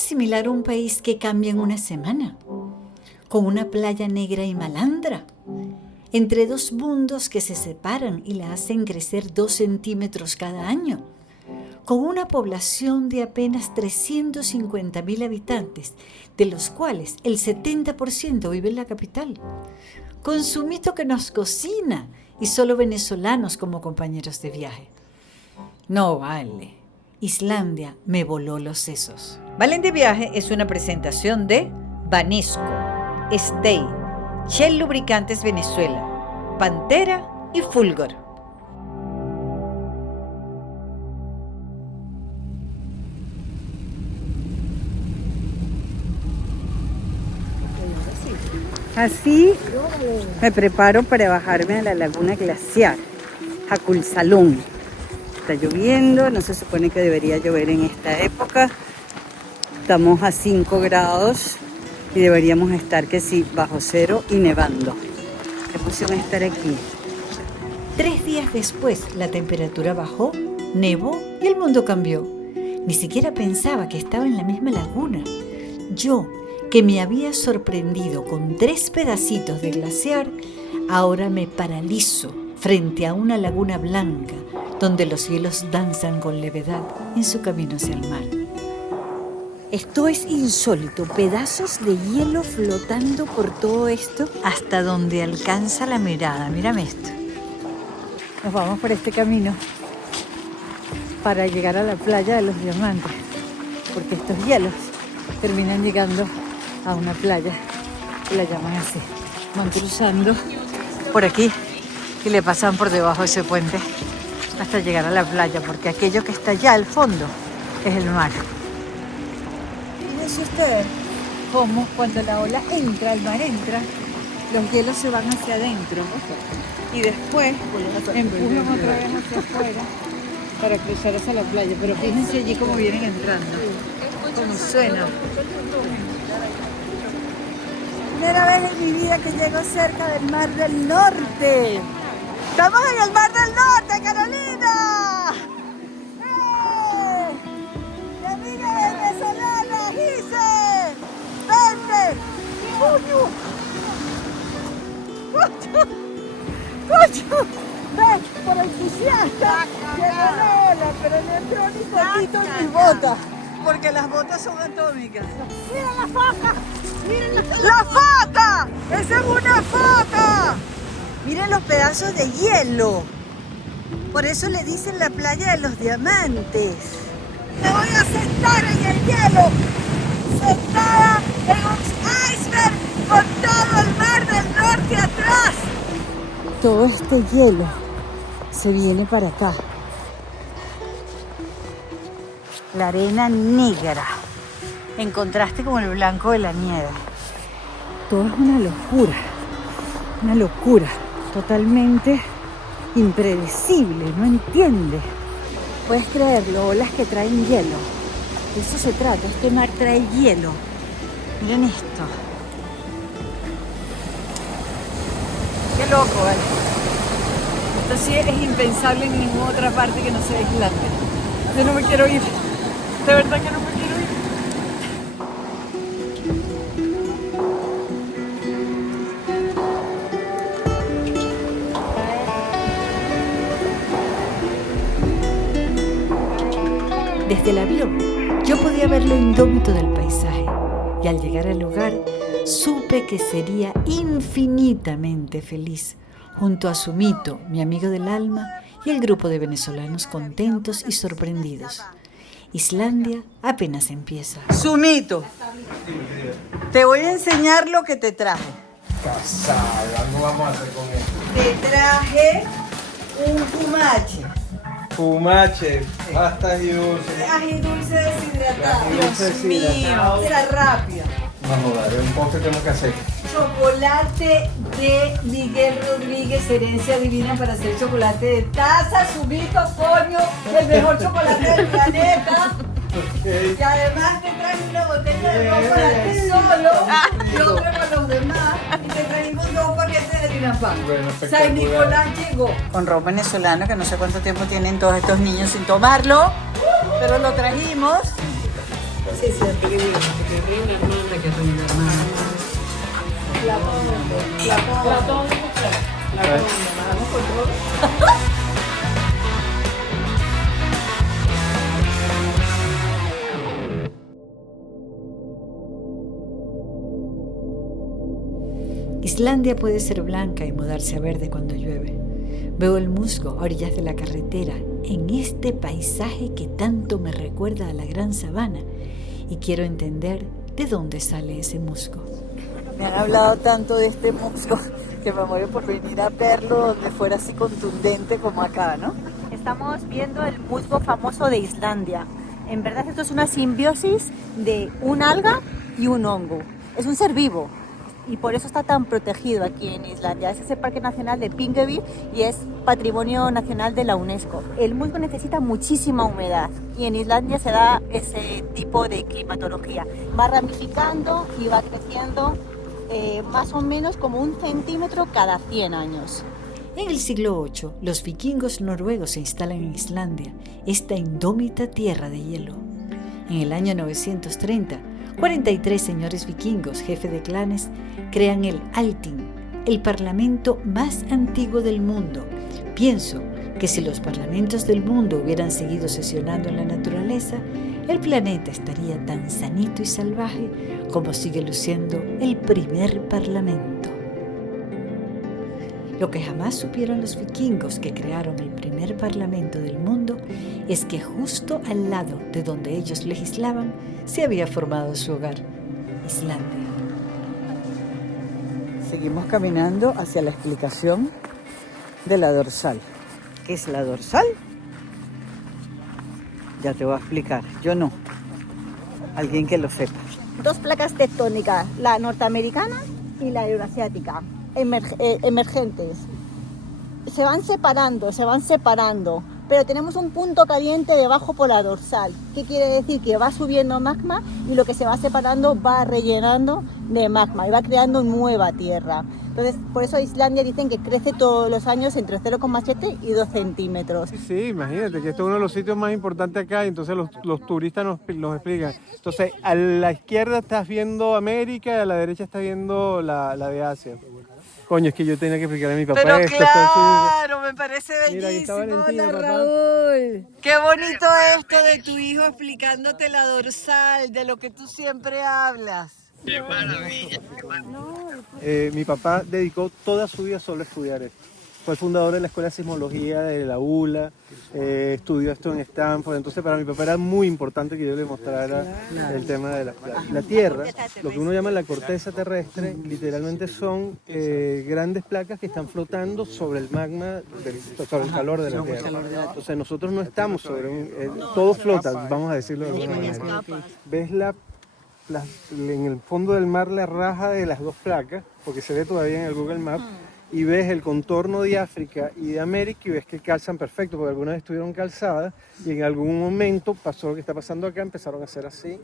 asimilar un país que cambia en una semana, con una playa negra y malandra, entre dos mundos que se separan y la hacen crecer 2 centímetros cada año, con una población de apenas 350.000 habitantes, de los cuales el 70% vive en la capital, con Sumito que nos cocina y solo venezolanos como compañeros de viaje. No vale, Islandia me voló los sesos. Valen de Viaje es una presentación de Banesco, Stay, Shell Lubricantes Venezuela, Pantera y Fulgor. Así me preparo para bajarme a la laguna glaciar, Jaculsalón. Está lloviendo, no se supone que debería llover en esta época. Estamos a 5 grados y deberíamos estar que sí, bajo cero y nevando. Qué emoción estar aquí. 3 días después, la temperatura bajó, nevó y el mundo cambió. Ni siquiera pensaba que estaba en la misma laguna. Yo, que me había sorprendido con 3 pedacitos de glaciar, ahora me paralizo frente a una laguna blanca donde los hielos danzan con levedad en su camino hacia el mar. Esto es insólito, pedazos de hielo flotando por todo esto Hasta donde alcanza la mirada, mírame esto. Nos vamos por este camino para llegar a la playa de los Diamantes, porque estos hielos terminan llegando a una playa que la llaman así. Van cruzando Por aquí y le pasan por debajo de ese puente hasta llegar a la playa, porque aquello que está allá al fondo es el mar. Fíjense ustedes cómo cuando la ola entra, el mar entra, los hielos se van hacia adentro y después empujan otra vez hacia afuera para cruzar hacia la playa. Pero fíjense allí cómo vienen entrando, cómo suena. Primera vez en mi vida que llego cerca del Mar del Norte. ¡Estamos en el Mar del Norte, Carolina! ¡Eh! ¡Mi amiga venezolana, Gise! ¡Vente! ¡Coño! ¡Coño! ¡Ven! ¡Por entusiasta! ¡Llegó la ola! Pero no entró ni poquito en mis botas. Porque las botas son atómicas. ¡Mira la foca! ¡Miren la foca! ¡Esa es una foca! Miren los pedazos de hielo. Por eso le dicen la playa de los diamantes. Me voy a sentar en el hielo. Sentada en un iceberg con todo el Mar del Norte atrás. Todo este hielo se viene para acá. La arena negra, en contraste con el blanco de la nieve. Todo es una locura, totalmente impredecible, no entiende. Puedes creerlo, olas que traen hielo. De eso se trata, este mar trae hielo. Miren esto. Qué loco, ¿vale? Esto sí es impensable en ninguna otra parte que no sea Islandia. Yo no me quiero ir. De verdad que no me quiero ir. Desde el avión, yo podía ver lo indómito del paisaje y al llegar al lugar supe que sería infinitamente feliz junto a Sumito, mi amigo del alma, y el grupo de venezolanos contentos y sorprendidos. Islandia apenas empieza. Sumito, te voy a enseñar lo que te traje. Casada, no vamos a hacer con esto. Te traje un kumache. Fumache, pastas y dulces. Ají dulce deshidratado. Ají dulce deshidratado. Era rápida. No jodas, un poco que tenemos que hacer. Chocolate de Miguel Rodríguez, herencia divina para hacer chocolate de taza. Sumito, coño, el mejor chocolate del planeta. Okay. Y además te traje una botella de ron para ti solo y otra para los demás. Y te trajimos 2 paquetes de harina pan. Bueno, San espectacular. Nicolás llegó. Con ron venezolano, que no sé cuánto tiempo tienen todos estos niños sin tomarlo. Pero lo trajimos. Sí, sí, terrible, hermana, que reina hermana. Islandia puede ser blanca y mudarse a verde cuando llueve. Veo el musgo a orillas de la carretera, en este paisaje que tanto me recuerda a la gran sabana, y quiero entender de dónde sale ese musgo. Me han hablado tanto de este musgo que me muero por venir a verlo donde fuera así contundente como acá, ¿no? Estamos viendo el musgo famoso de Islandia. En verdad esto es una simbiosis de un alga y un hongo. Es un ser vivo y por eso está tan protegido aquí en Islandia. Es el Parque Nacional de Pingeyvi y es Patrimonio Nacional de la UNESCO. El musgo necesita muchísima humedad y en Islandia se da ese tipo de climatología. Va ramificando y va creciendo más o menos como 1 centímetro cada 100 años. En el siglo VIII, los vikingos noruegos se instalan en Islandia, esta indómita tierra de hielo. En el año 930, 43 señores vikingos, jefes de clanes, crean el Althing, el parlamento más antiguo del mundo. Pienso que si los parlamentos del mundo hubieran seguido sesionando en la naturaleza, el planeta estaría tan sanito y salvaje como sigue luciendo el primer parlamento. Lo que jamás supieron los vikingos que crearon el primer parlamento del mundo es que justo al lado de donde ellos legislaban se había formado su hogar, Islandia. Seguimos caminando hacia la explicación de la dorsal. ¿Qué es la dorsal? Ya te voy a explicar, yo no. Alguien que lo sepa. 2 placas tectónicas, la norteamericana y la euroasiática, emergentes. Se van separando, pero tenemos un punto caliente debajo por la dorsal. ¿Qué quiere decir? Que va subiendo magma y lo que se va separando va rellenando de magma y va creando nueva tierra. Entonces, por eso Islandia dicen que crece todos los años entre 0,7 y 2 centímetros. Sí, imagínate que esto es uno de los sitios más importantes acá y entonces los turistas nos explican. Entonces, a la izquierda estás viendo América y a la derecha estás viendo la de Asia. Coño, es que yo tenía que explicar a mi papá Pero esto. claro, me parece Mira, aquí está bellísimo. Valentina, Hola, papá. Raúl. Qué bonito esto de tu hijo explicándote la dorsal, de lo que tú siempre hablas. Qué maravilla, qué maravilla. Mi papá dedicó toda su vida solo a estudiar esto. Fue el fundador de la Escuela de Sismología de la ULA, estudió esto en Stanford, entonces para mi papá era muy importante que yo le mostrara el tema de la Tierra. Lo que uno llama la corteza terrestre, literalmente son grandes placas que están flotando sobre el magma, sobre el calor de la Tierra. Entonces nosotros no estamos sobre todo flota, vamos a decirlo de alguna manera. ¿Ves en el fondo del mar la raja de las 2 placas? Porque se ve todavía en el Google Maps. Y ves el contorno de África y de América y ves que calzan perfecto, porque algunas estuvieron calzadas y en algún momento pasó lo que está pasando acá, empezaron a hacer así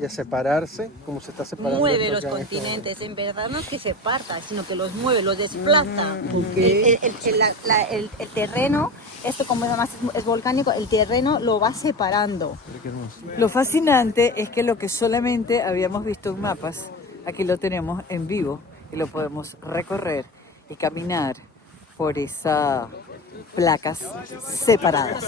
y a separarse, como se está separando. Mueve esto los acá continentes, en verdad no es que se parta, sino que los mueve, los desplaza. Okay. El terreno, esto como además es volcánico, el terreno lo va separando. Lo fascinante es que lo que solamente habíamos visto en mapas, aquí lo tenemos en vivo y lo podemos recorrer y caminar por esas placas separadas.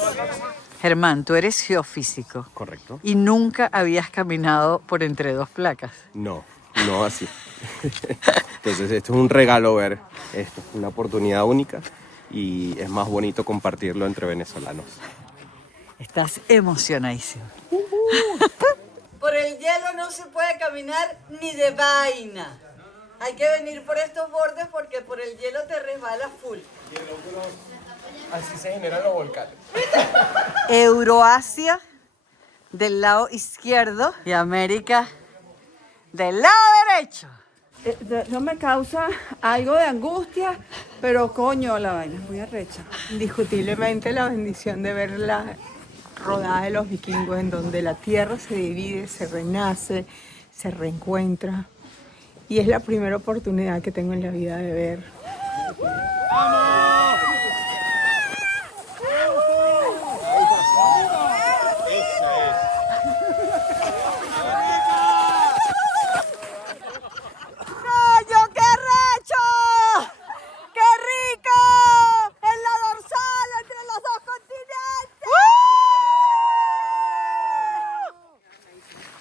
Germán, tú eres geofísico. Correcto. Y nunca habías caminado por entre 2 placas. No así. Entonces esto es un regalo ver esto, una oportunidad única y es más bonito compartirlo entre venezolanos. Estás emocionadísimo. Por el hielo no se puede caminar ni de vaina. Hay que venir por estos bordes porque por el hielo te resbala full. Así se generan los volcanes. Euroasia del lado izquierdo y América del lado derecho. No me causa algo de angustia, pero coño, la vaina es muy arrecha. Indiscutiblemente la bendición de ver la rodada de los vikingos en donde la tierra se divide, se renace, se reencuentra. Y es la primera oportunidad que tengo en la vida de ver.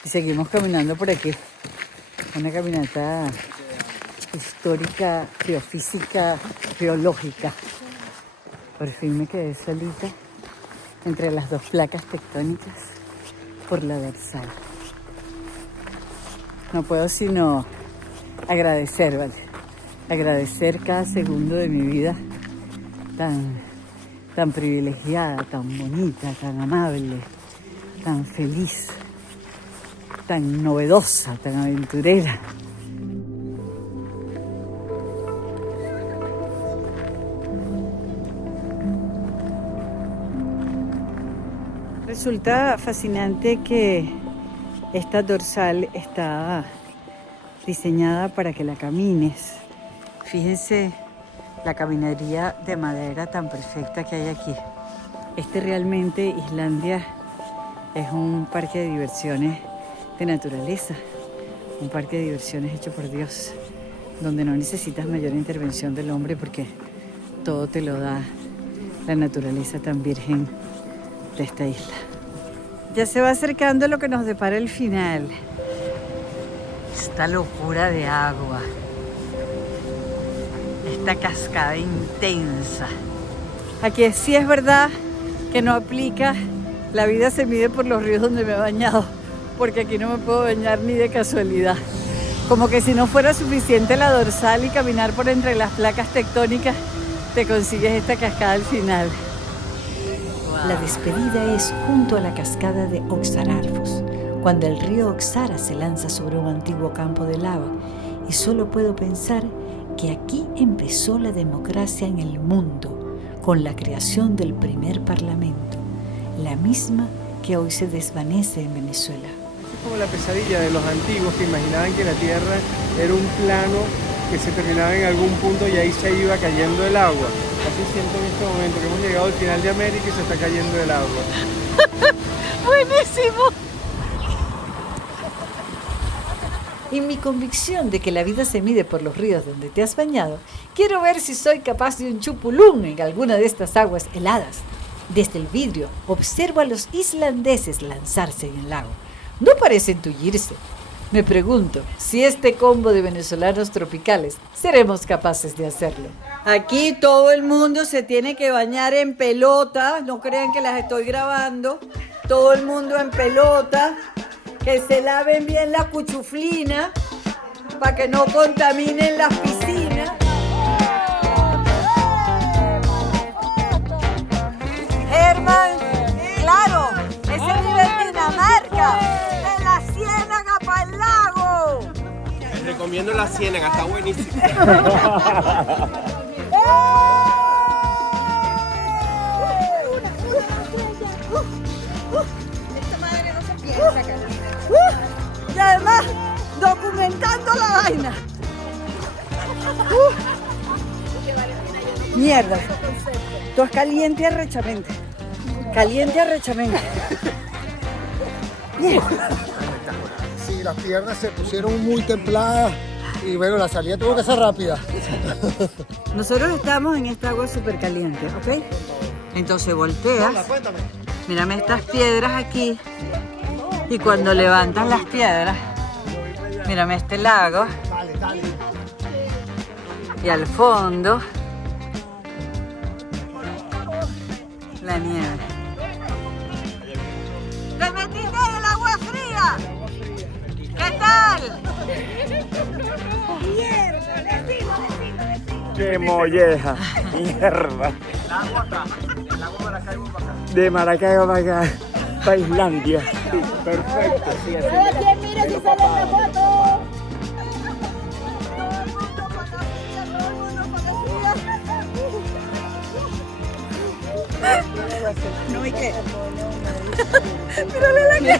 Y seguimos caminando por aquí. Una caminata histórica, geofísica, geológica. Por fin me quedé solita entre las dos placas tectónicas por la dorsal. No puedo sino agradecer, ¿vale? Agradecer cada segundo de mi vida tan privilegiada, tan bonita, tan amable, tan feliz, tan novedosa, tan aventurera. Resulta fascinante que esta dorsal está diseñada para que la camines. Fíjense la caminaría de madera tan perfecta que hay aquí. Realmente Islandia es un parque de diversiones de naturaleza, un parque de diversiones hecho por Dios, donde no necesitas mayor intervención del hombre porque todo te lo da la naturaleza tan virgen de esta isla. Ya se va acercando lo que nos depara el final. Esta locura de agua, esta cascada intensa. Aquí sí es verdad que no aplica, la vida se mide por los ríos donde me he bañado, porque aquí no me puedo bañar ni de casualidad. Como que si no fuera suficiente la dorsal y caminar por entre las placas tectónicas, te consigues esta cascada al final. La despedida es junto a la cascada de Oxararfos, cuando el río Oxara se lanza sobre un antiguo campo de lava, y solo puedo pensar que aquí empezó la democracia en el mundo, con la creación del primer parlamento, la misma que hoy se desvanece en Venezuela. Es como la pesadilla de los antiguos que imaginaban que la Tierra era un plano que se terminaba en algún punto y ahí se iba cayendo el agua. Así siento en este momento que hemos llegado al final de América y se está cayendo el agua. ¡Buenísimo! En mi convicción de que la vida se mide por los ríos donde te has bañado, quiero ver si soy capaz de un chupulún en alguna de estas aguas heladas. Desde el vidrio observo a los islandeses lanzarse en el lago. No parecen tullirse. Me pregunto si este combo de venezolanos tropicales seremos capaces de hacerlo. Aquí todo el mundo se tiene que bañar en pelota, no crean que las estoy grabando. Todo el mundo en pelota, que se laven bien la cuchuflina para que no contaminen las piscinas. Herman, claro, ese vive en Dinamarca, de la ciénaga para el lago. Les recomiendo la ciénaga, está buenísima. Esta madre no se piensa, y además, documentando la vaina. Mierda. Tú es caliente arrechamente. Caliente arrechamente. Mierda. Sí, las piernas se pusieron muy templadas y bueno, la salida tuvo que ser rápida. Nosotros estamos en esta agua súper caliente, ¿ok? Entonces volteas, mírame estas piedras aquí, y cuando levantas las piedras, mírame este lago, y al fondo, la nieve. ¡Te metiste en el agua fría! ¿Qué tal? ¡Qué molleja! ¡Mierda! De Maracaibo para acá, para Islandia. Sí, perfecto. Sí, así. ¿Quién mira si sale en la foto? No, ¿y qué? Mírale la cara.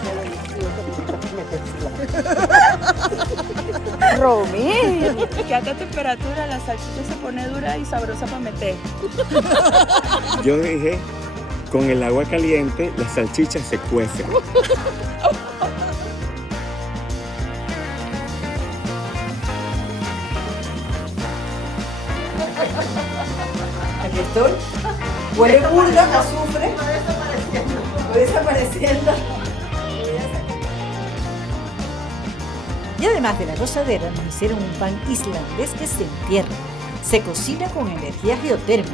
Romy, Que a esta temperatura la salchicha se pone dura y sabrosa para meter. Yo dije, con el agua caliente, las salchichas se cuecen. aquí estoy. Huele burda, azufre. Voy desapareciendo. Y además de la gozadera, nos hicieron un pan islandés que se entierra. Se cocina con energía geotérmica.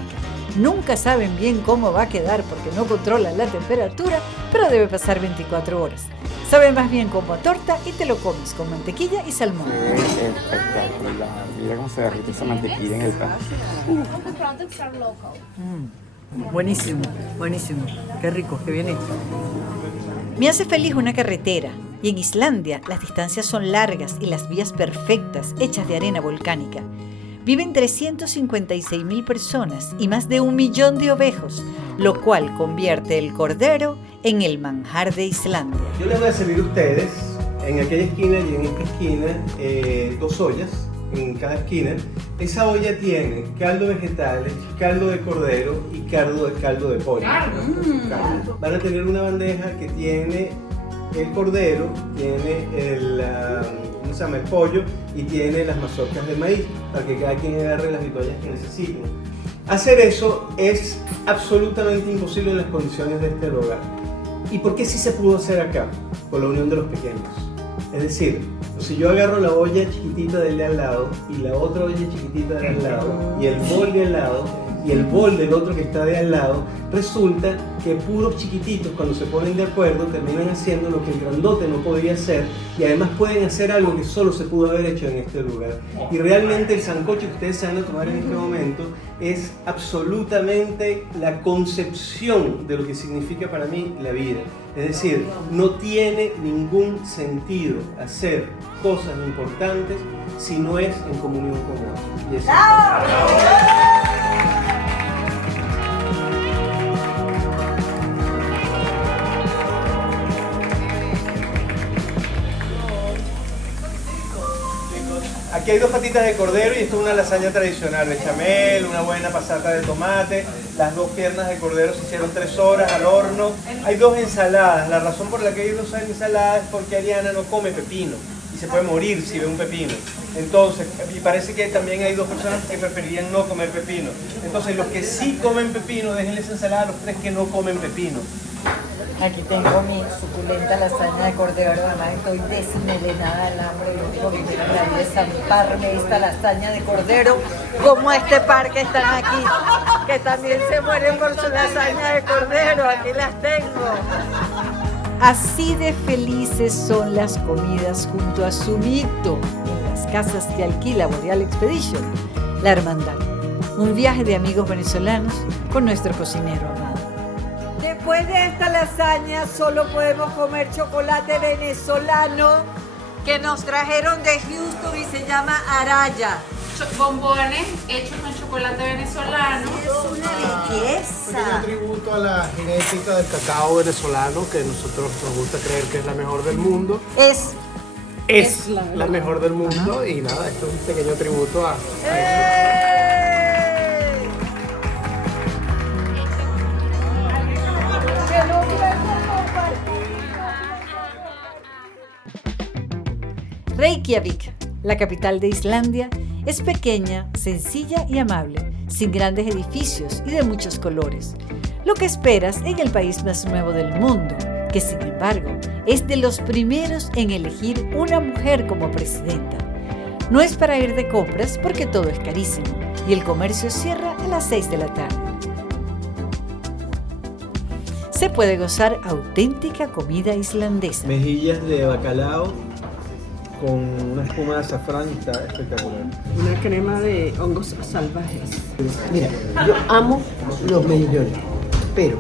Nunca saben bien cómo va a quedar porque no controlan la temperatura, pero debe pasar 24 horas. Sabe más bien como a torta y te lo comes con mantequilla y salmón. Espectacular. Mira cómo se derrite esa mantequilla en el pan. Buenísimo, buenísimo. Qué rico, qué bien hecho. Me hace feliz una carretera. Y en Islandia las distancias son largas y las vías perfectas, hechas de arena volcánica. Viven 356.000 personas y más de 1 millón de ovejos, lo cual convierte el cordero en el manjar de Islandia. Yo les voy a servir a ustedes en aquella esquina y en esta esquina 2 ollas en cada esquina. Esa olla tiene caldo de vegetales, caldo de cordero y caldo de pollo. Van a tener una bandeja que tiene el cordero, tiene el pollo y tiene las mazorcas de maíz para que cada quien agarre las vituallas que necesiten. Hacer eso es absolutamente imposible en las condiciones de este lugar. ¿Y por qué sí se pudo hacer acá? Por la unión de los pequeños. Es decir, si yo agarro la olla chiquitita del de al lado y la otra olla chiquitita de al lado y el bol de al lado y el bol del otro que está de al lado, resulta que puros chiquititos cuando se ponen de acuerdo terminan haciendo lo que el grandote no podía hacer y además pueden hacer algo que solo se pudo haber hecho en este lugar. Y realmente el sancocho que ustedes se van a tomar en este momento es absolutamente la concepción de lo que significa para mí la vida. Es decir, no tiene ningún sentido hacer cosas importantes si no es en comunión con otros. Y eso Aquí hay 2 patitas de cordero y esto es una lasaña tradicional, bechamel, una buena pasata de tomate, las 2 piernas de cordero se hicieron 3 horas al horno. Hay 2 ensaladas, la razón por la que hay 2 ensaladas es porque Ariana no come pepino y se puede morir si ve un pepino. Entonces, y parece que también hay 2 personas que preferirían no comer pepino. Entonces, los que sí comen pepino, déjenles ensalada a los 3 que no comen pepino. Aquí tengo mi suculenta lasaña de cordero, además estoy desmelenada del hambre, lo único que quiero es zamparme esta lasaña de cordero, como este par que están aquí, que también se mueren por su lasaña de cordero, aquí las tengo. Así de felices son las comidas junto a su mito en las casas que alquila Boreal Expedition, La Hermandad, un viaje de amigos venezolanos con nuestro cocinero amado. Después de esta lasaña solo podemos comer chocolate venezolano que nos trajeron de Houston y se llama Araya. Bombones hechos con chocolate venezolano. Es una belleza. Un pequeño tributo a la genética del cacao venezolano que nosotros nos gusta creer que es la mejor del mundo. Es la mejor del mundo y nada, esto es un pequeño tributo a eso. Reykjavik, la capital de Islandia, es pequeña, sencilla y amable, sin grandes edificios y de muchos colores. Lo que esperas en el país más nuevo del mundo, que sin embargo es de los primeros en elegir una mujer como presidenta. No es para ir de compras porque todo es carísimo y el comercio cierra a las 6 de la tarde. Se puede gozar auténtica comida islandesa. Mejillas de bacalao con una espuma de azafrán y está espectacular. Una crema de hongos salvajes. Mira, yo amo los mejillones, pero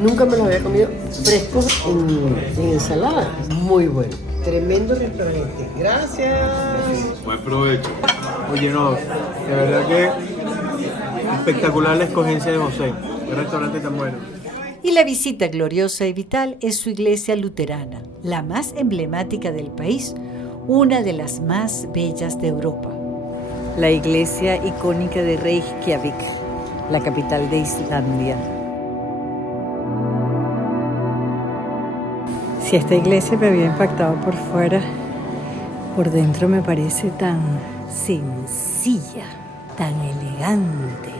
nunca me los había comido frescos en ensalada. Muy bueno. Tremendo restaurante. Gracias. Buen provecho. Oye, no, de verdad que espectacular la escogencia de José. Qué restaurante tan bueno. Y la visita gloriosa y vital es su iglesia luterana, la más emblemática del país, una de las más bellas de Europa. La iglesia icónica de Reykjavik, la capital de Islandia. Si esta iglesia me había impactado por fuera, por dentro me parece tan sencilla, tan elegante,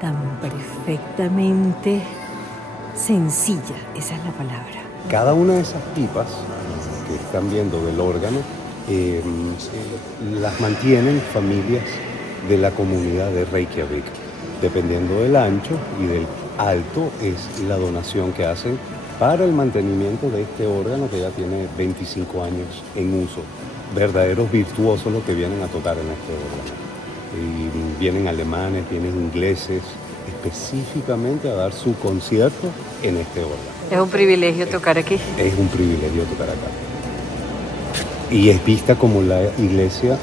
tan perfectamente sencilla, esa es la palabra. Cada una de esas pipas que están viendo del órgano las mantienen familias de la comunidad de Reykjavik. Dependiendo del ancho y del alto es la donación que hacen para el mantenimiento de este órgano que ya tiene 25 años en uso. Verdaderos virtuosos los que vienen a tocar en este órgano. Y vienen alemanes, vienen ingleses, específicamente a dar su concierto en este órgano. Es un privilegio tocar aquí. Es un privilegio tocar acá. Y es vista como la iglesia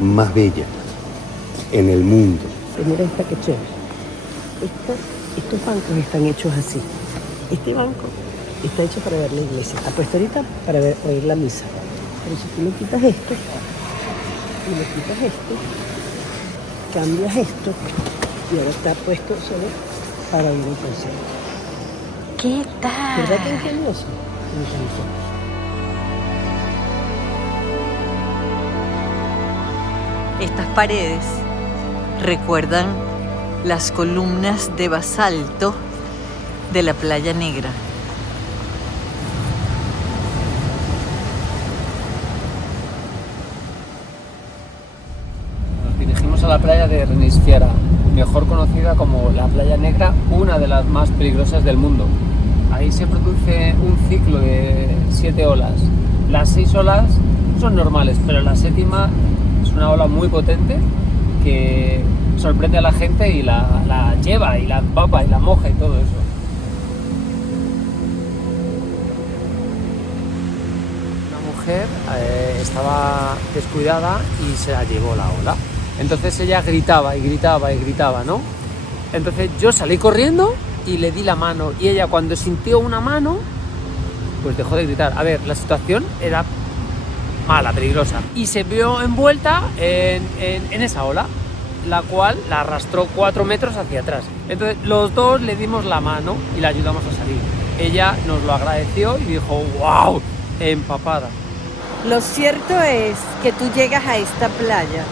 más bella en el mundo. Mira esta que chévere. Estos bancos están hechos así. Este banco está hecho para ver la iglesia. Ha puesto ahorita para oír la misa. Pero si tú le quitas esto, y le quitas esto, cambias esto, y ahora está puesto solo para oír el concierto. ¿Qué tal? ¿Verdad que ingenioso? Me encantó. Estas paredes recuerdan las columnas de basalto de la Playa Negra. Nos dirigimos a la playa de Renisfiera, mejor conocida como la Playa Negra, una de las más peligrosas del mundo. Ahí se produce un ciclo de 7 olas. Las 6 olas son normales, pero la séptima es una ola muy potente que sorprende a la gente y la lleva y la empapa y la moja y todo eso. Una mujer estaba descuidada y se la llevó la ola. Entonces ella gritaba y gritaba y gritaba, ¿no? Entonces yo salí corriendo y le di la mano y ella cuando sintió una mano pues dejó de gritar. A ver, la situación era mala, peligrosa, y se vio envuelta en esa ola, la cual la arrastró 4 metros hacia atrás. Entonces los dos le dimos la mano y la ayudamos a salir. Ella nos lo agradeció y dijo ¡wow! Empapada. Lo cierto es que tú llegas a esta playa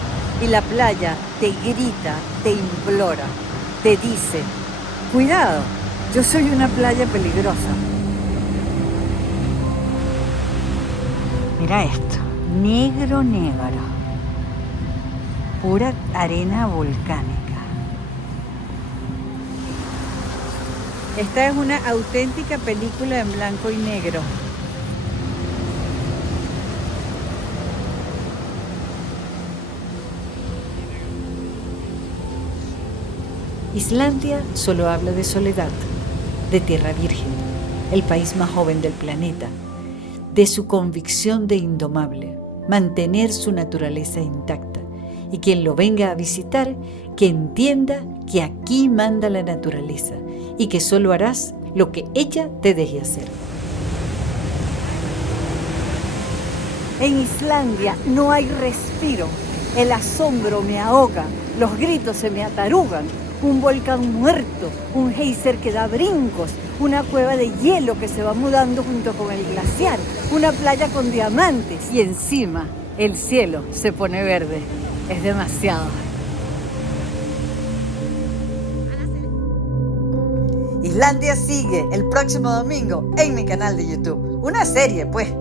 y la playa te grita, te implora, te dice: cuidado, yo soy una playa peligrosa. Mira esto, negro, pura arena volcánica. Esta es una auténtica película en blanco y negro. Islandia solo habla de soledad, de tierra virgen, el país más joven del planeta, de su convicción de indomable, mantener su naturaleza intacta, y quien lo venga a visitar, que entienda que aquí manda la naturaleza y que solo harás lo que ella te deje hacer. En Islandia no hay respiro, el asombro me ahoga, los gritos se me atarugan. Un volcán muerto, un geyser que da brincos, una cueva de hielo que se va mudando junto con el glaciar, una playa con diamantes y encima el cielo se pone verde. Es demasiado. Islandia sigue el próximo domingo en mi canal de YouTube. Una serie, pues.